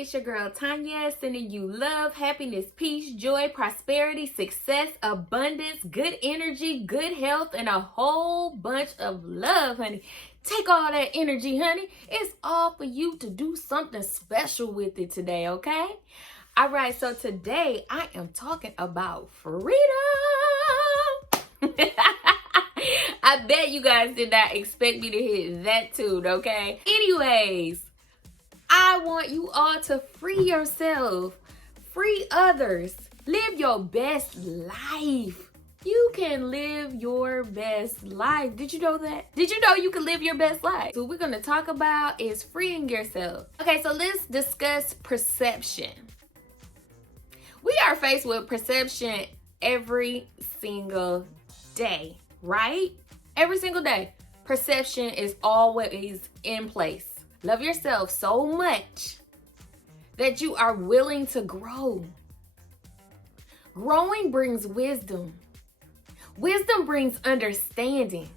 it's your girl Tanya, sending you love, happiness, peace, joy, prosperity, success, abundance, good energy, good health, and a whole bunch of love, honey. Take all that energy, honey. It's all for you to do something special with it today, okay? All right, so today I am talking about freedom. I bet you guys did not expect me to hit that tune, okay? Anyways, I want you all to free yourself, free others, live your best life. You can live your best life. Did you know that? Did you know you can live your best life? So what we're going to talk about is freeing yourself. Okay, so let's discuss perception. We are faced with perception every single day, right? Every single day. Perception is always in place. Love yourself so much that you are willing to grow. Growing brings wisdom. Wisdom brings understanding.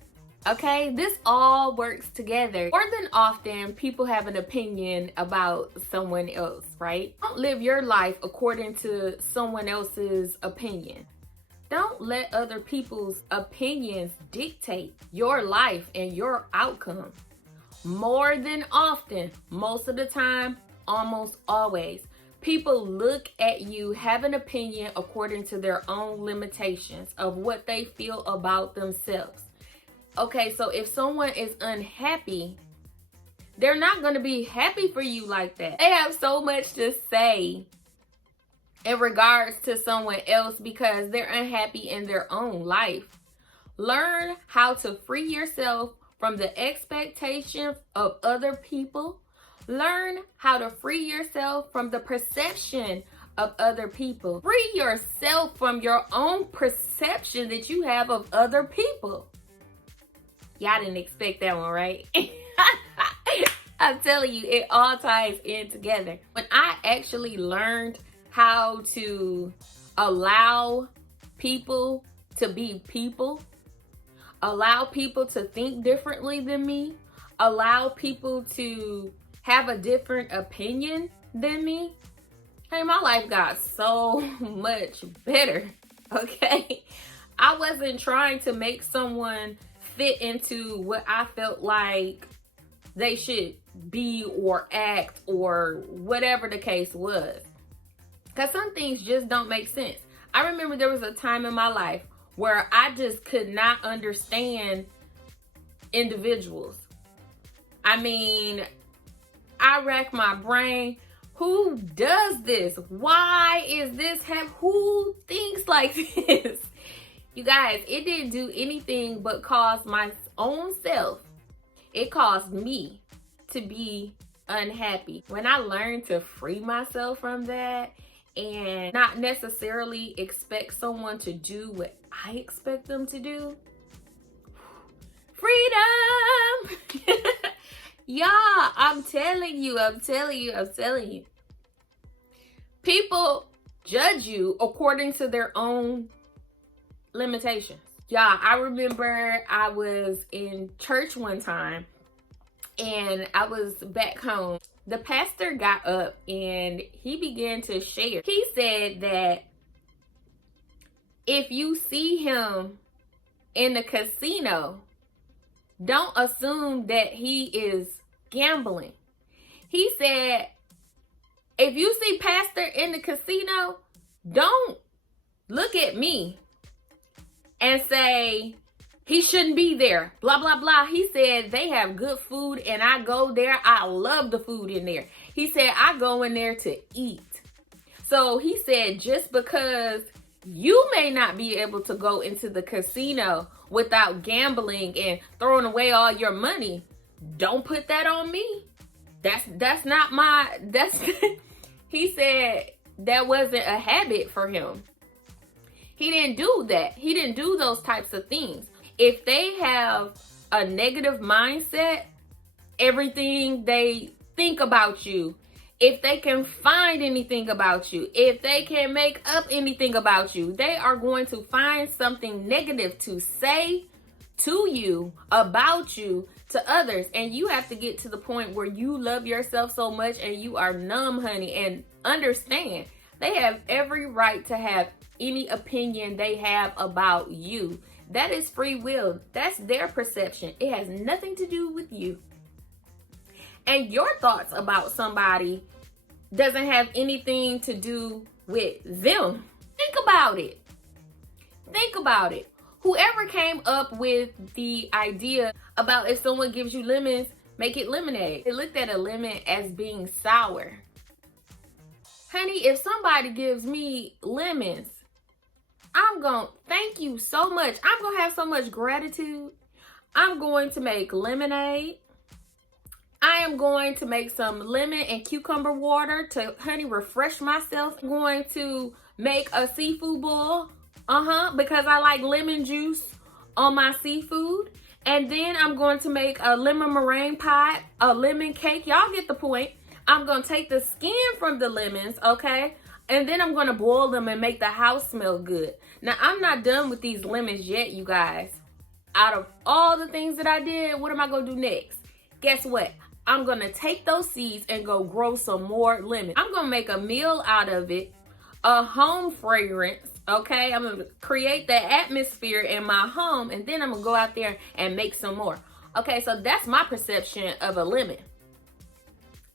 Okay, this all works together. More than often, people have an opinion about someone else, right? Don't live your life according to someone else's opinion. Don't let other people's opinions dictate your life and your outcome. More than often, most of the time, almost always, people look at you, have an opinion according to their own limitations of what they feel about themselves. Okay, so if someone is unhappy, they're not going to be happy for you like that. They have so much to say in regards to someone else because they're unhappy in their own life. Learn how to free yourself from the expectation of other people. Learn how to free yourself from the perception of other people. Free yourself from your own perception that you have of other people. Y'all didn't expect that one, right? I'm telling you, it all ties in together. When I actually learned how to allow people to be people, allow people to think differently than me, allow people to have a different opinion than me, hey, my life got so much better, okay? I wasn't trying to make someone fit into what I felt like they should be or act or whatever the case was. Because some things just don't make sense. I remember there was a time in my life where I just could not understand individuals. I mean, I racked my brain. Who does this? Why is this happening? Who thinks like this? You guys, it didn't do anything but cause my own self. It caused me to be unhappy. When I learned to free myself from that and not necessarily expect someone to do what I expect them to do. Freedom! Y'all, I'm telling you. People judge you according to their own limitations. Y'all, I remember I was in church one time and I was back home. The pastor got up and he began to share. He said that if you see him in the casino, don't assume that he is gambling. He said, if you see pastor in the casino, don't look at me and say, he shouldn't be there, blah, blah, blah. He said, they have good food and I go there. I love the food in there. He said, I go in there to eat. So he said, just because you may not be able to go into the casino without gambling and throwing away all your money, don't put that on me. That's not my, he said that wasn't a habit for him. He didn't do that. He didn't do those types of things. If they have a negative mindset, everything they think about you, if they can find anything about you, if they can make up anything about you, they are going to find something negative to say to you, about you, to others. And you have to get to the point where you love yourself so much and you are numb, honey, and understand they have every right to have any opinion they have about you. That is free will. That's their perception. It has nothing to do with you. And your thoughts about somebody doesn't have anything to do with them. Think about it. Think about it. Whoever came up with the idea about if someone gives you lemons, make it lemonade. They looked at a lemon as being sour. Honey, if somebody gives me lemons, I'm going to thank you so much. I'm going to have so much gratitude. I'm going to make lemonade. I am going to make some lemon and cucumber water to, honey, refresh myself. I'm going to make a seafood boil. Because I like lemon juice on my seafood. And then I'm going to make a lemon meringue pie, a lemon cake. Y'all get the point. I'm going to take the skin from the lemons, okay? And then I'm going to boil them and make the house smell good. Now, I'm not done with these lemons yet, you guys. Out of all the things that I did, what am I going to do next? Guess what? I'm going to take those seeds and go grow some more lemons. I'm going to make a meal out of it, a home fragrance. Okay, I'm gonna create the atmosphere in my home, and then I'm gonna go out there and make some more. Okay, so that's my perception of a lemon.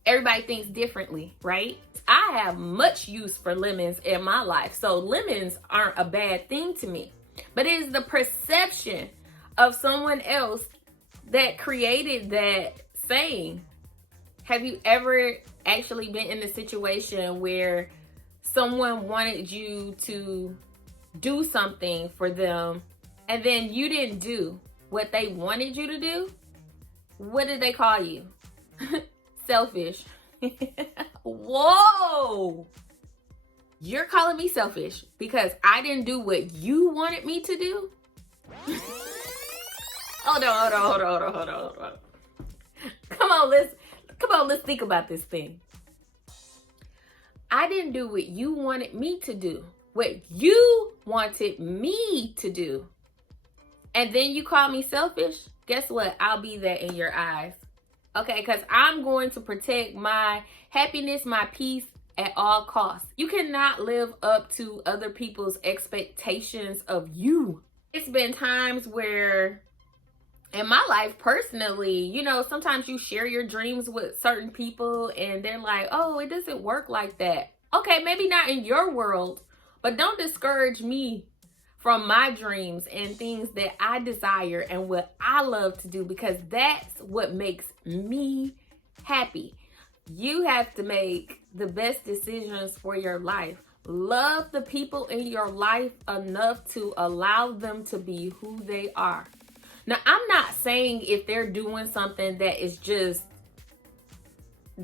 Everybody thinks differently, right? I have much use for lemons in my life, so lemons aren't a bad thing to me. But it is the perception of someone else that created that saying. Have you ever actually been in a situation where someone wanted you to do something for them and then you didn't do what they wanted you to do? What did they call you? Selfish. Whoa! You're calling me selfish because I didn't do what you wanted me to do? Hold on. Come on, let's think about this thing. I didn't do what you wanted me to do. What you wanted me to do. And then you call me selfish? Guess what? I'll be that in your eyes. Okay, because I'm going to protect my happiness, my peace at all costs. You cannot live up to other people's expectations of you. It's been times where in my life personally, you know, sometimes you share your dreams with certain people and they're like, oh, it doesn't work like that. Okay, maybe not in your world, but don't discourage me from my dreams and things that I desire and what I love to do, because that's what makes me happy. You have to make the best decisions for your life. Love the people in your life enough to allow them to be who they are. Now, I'm not saying if they're doing something that is just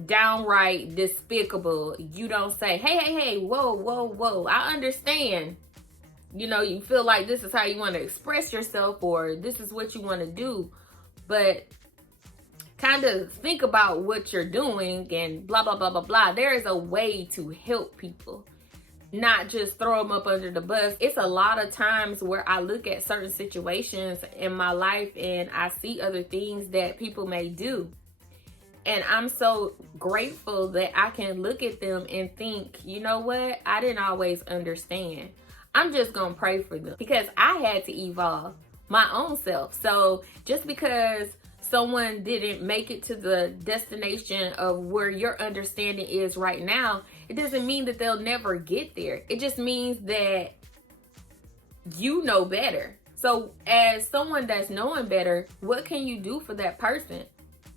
downright despicable, you don't say, hey, whoa. I understand. You know, you feel like this is how you want to express yourself or this is what you want to do. But kind of think about what you're doing and blah, blah, blah, blah, blah. There is a way to help people, not just throw them up under the bus. It's a lot of times where I look at certain situations in my life and I see other things that people may do. And I'm so grateful that I can look at them and think, you know what? I didn't always understand. I'm just going to pray for them because I had to evolve my own self. So just because someone didn't make it to the destination of where your understanding is right now, it doesn't mean that they'll never get there. It just means that you know better. So as someone that's knowing better, what can you do for that person?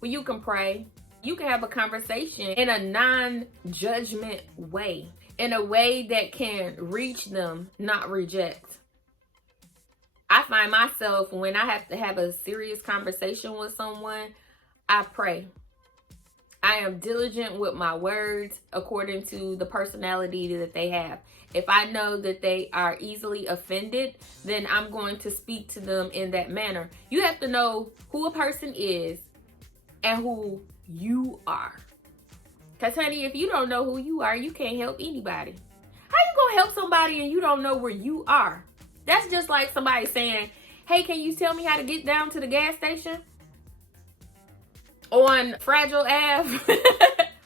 Well, you can pray. You can have a conversation in a non-judgment way, in a way that can reach them, not reject. I find myself when I have to have a serious conversation with someone, I pray. I am diligent with my words according to the personality that they have. If I know that they are easily offended, then I'm going to speak to them in that manner. You have to know who a person is and who you are. Because, honey, if you don't know who you are, you can't help anybody. How you going to help somebody and you don't know where you are? That's just like somebody saying, hey, can you tell me how to get down to the gas station? on Fragile Ave.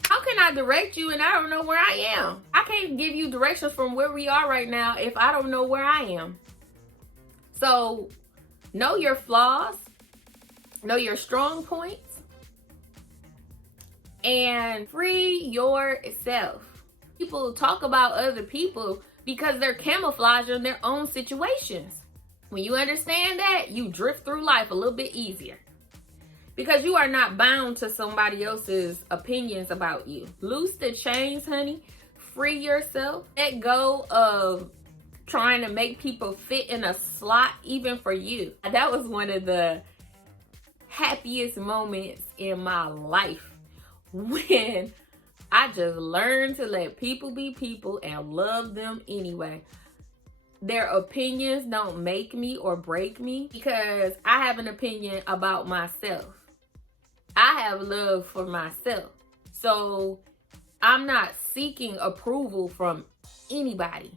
How can I direct you and I don't know where I am? I can't give you directions from where we are right now if I don't know where I am. So know your flaws, know your strong points, and free yourself. People talk about other people because they're camouflaging their own situations. When you understand that, you drift through life a little bit easier. Because you are not bound to somebody else's opinions about you. Loose the chains, honey. Free yourself. Let go of trying to make people fit in a slot, even for you. That was one of the happiest moments in my life, when I just learned to let people be people and love them anyway. Their opinions don't make me or break me, because I have an opinion about myself. I have love for myself. So I'm not seeking approval from anybody.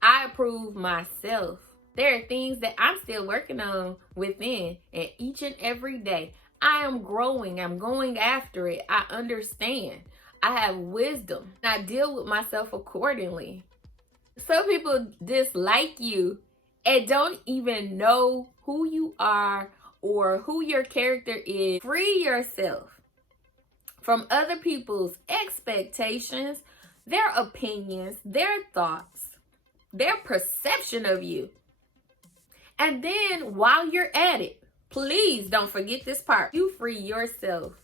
I approve myself. There are things that I'm still working on within, and each and every day I am growing. I'm going after it. I understand. I have wisdom. I deal with myself accordingly. Some people dislike you and don't even know who you are or who your character is. Free yourself from other people's expectations, their opinions, their thoughts, their perception of you. And then while you're at it, please don't forget this part. You free yourself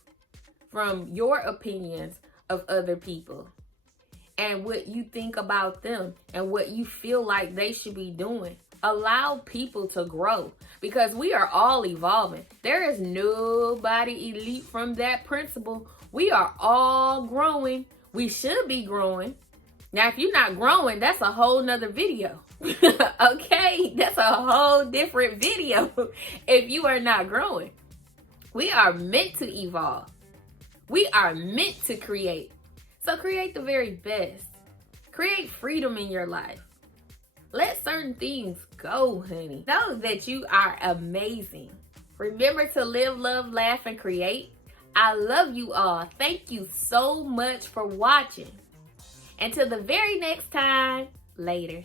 from your opinions of other people and what you think about them and what you feel like they should be doing. Allow people to grow, because we are all evolving. There is nobody elite from that principle. We are all growing. We should be growing. Now, if you're not growing, that's a whole nother video. Okay? That's a whole different video if you are not growing. We are meant to evolve. We are meant to create. So create the very best. Create freedom in your life. Let certain things go, honey. Know that you are amazing. Remember to live, love, laugh, and create. I love you all. Thank you so much for watching. Until the very next time, later.